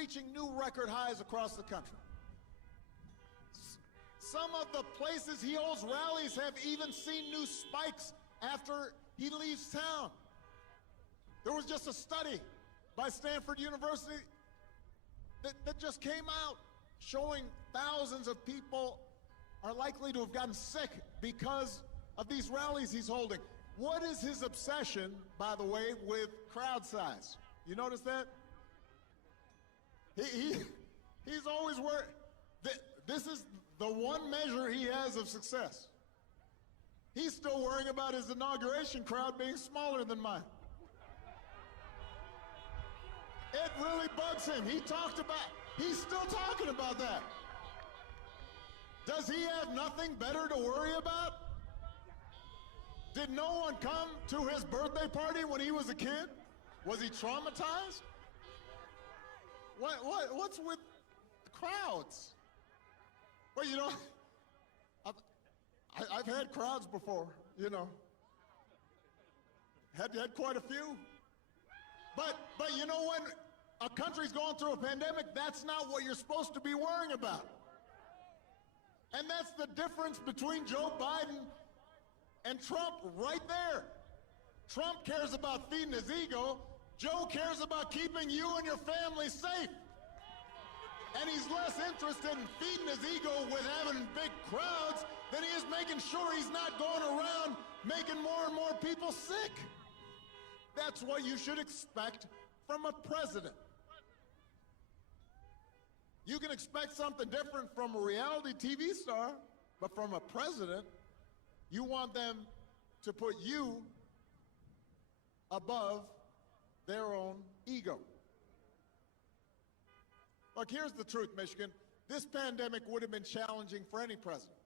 reaching new record highs across the country. Some of the places he holds rallies have even seen new spikes after he leaves town. There was just a study by Stanford University that just came out showing thousands of people are likely to have gotten sick because of these rallies he's holding. What is his obsession, by the way, with crowd size? You notice that? He's always worried. This is the one measure he has of success. He's still worrying about his inauguration crowd being smaller than mine. It really bugs him. He's still talking about that. Does he have nothing better to worry about? Did no one come to his birthday party when he was a kid? Was he traumatized? What's with the crowds? Well, you know, I've had crowds before, you know. Had quite a few. But you know, when a country's going through a pandemic, that's not what you're supposed to be worrying about. And that's the difference between Joe Biden and Trump right there. Trump cares about feeding his ego. Joe cares about keeping you and your family safe. And he's less interested in feeding his ego with having big crowds than he is making sure he's not going around making more and more people sick. That's what you should expect from a president. You can expect something different from a reality TV star, but from a president, you want them to put you above their own ego. Look, here's the truth, Michigan. This pandemic would have been challenging for any president.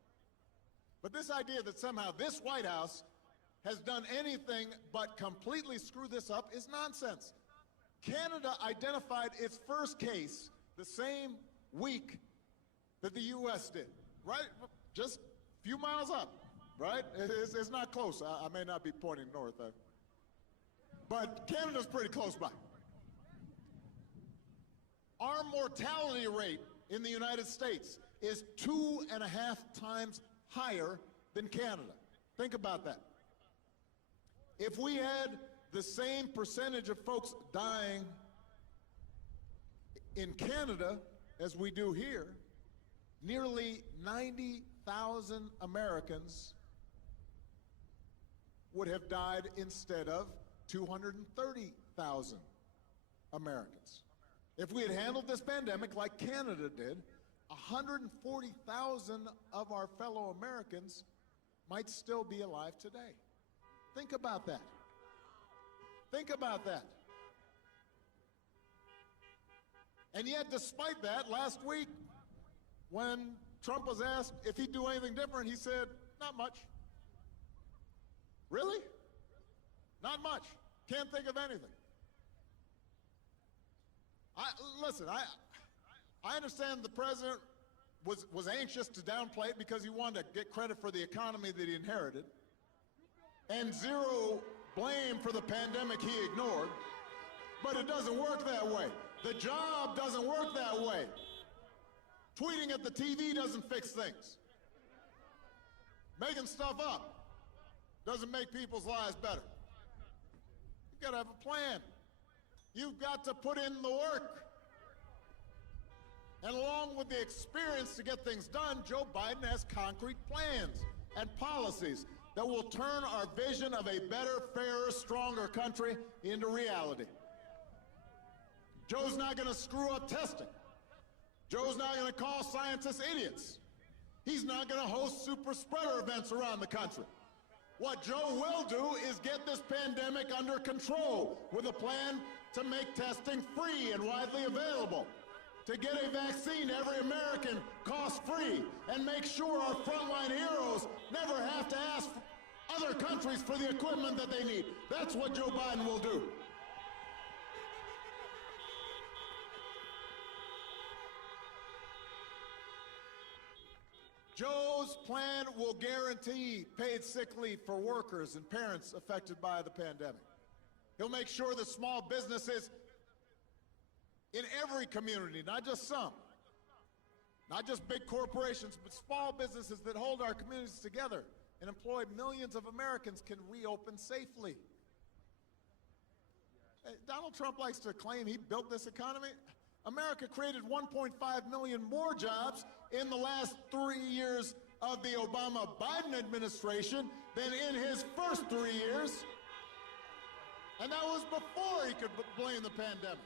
But this idea that somehow this White House has done anything but completely screw this up is nonsense. Canada identified its first case the same week that the U.S. did, right? Just a few miles up, right? It's not close. I may not be pointing north, but Canada's pretty close by. Our mortality rate in the United States is 2.5 times higher than Canada. Think about that. If we had the same percentage of folks dying in Canada as we do here, nearly 90,000 Americans would have died instead of 230,000 Americans. If we had handled this pandemic like Canada did, 140,000 of our fellow Americans might still be alive today. Think about that. Think about that. And yet, despite that, last week, when Trump was asked if he'd do anything different, he said, not much. Really? Not much. Can't think of anything. Listen, I understand the president was anxious to downplay it because he wanted to get credit for the economy that he inherited, and zero blame for the pandemic he ignored. But it doesn't work that way. The job doesn't work that way. Tweeting at the TV doesn't fix things. Making stuff up doesn't make people's lives better. You've got to have a plan. You've got to put in the work. And along with the experience to get things done, Joe Biden has concrete plans and policies that will turn our vision of a better, fairer, stronger country into reality. Joe's not going to screw up testing. Joe's not going to call scientists idiots. He's not going to host super spreader events around the country. What Joe will do is get this pandemic under control with a plan to make testing free and widely available, to get a vaccine to every American cost-free, and make sure our frontline heroes never have to ask other countries for the equipment that they need. That's what Joe Biden will do. Joe's plan will guarantee paid sick leave for workers and parents affected by the pandemic. He'll make sure that small businesses in every community, not just some. Not just big corporations, but small businesses that hold our communities together and employ millions of Americans can reopen safely. Donald Trump likes to claim he built this economy. America created 1.5 million more jobs in the last 3 years of the Obama-Biden administration than in his first 3 years. And that was before he could blame the pandemic.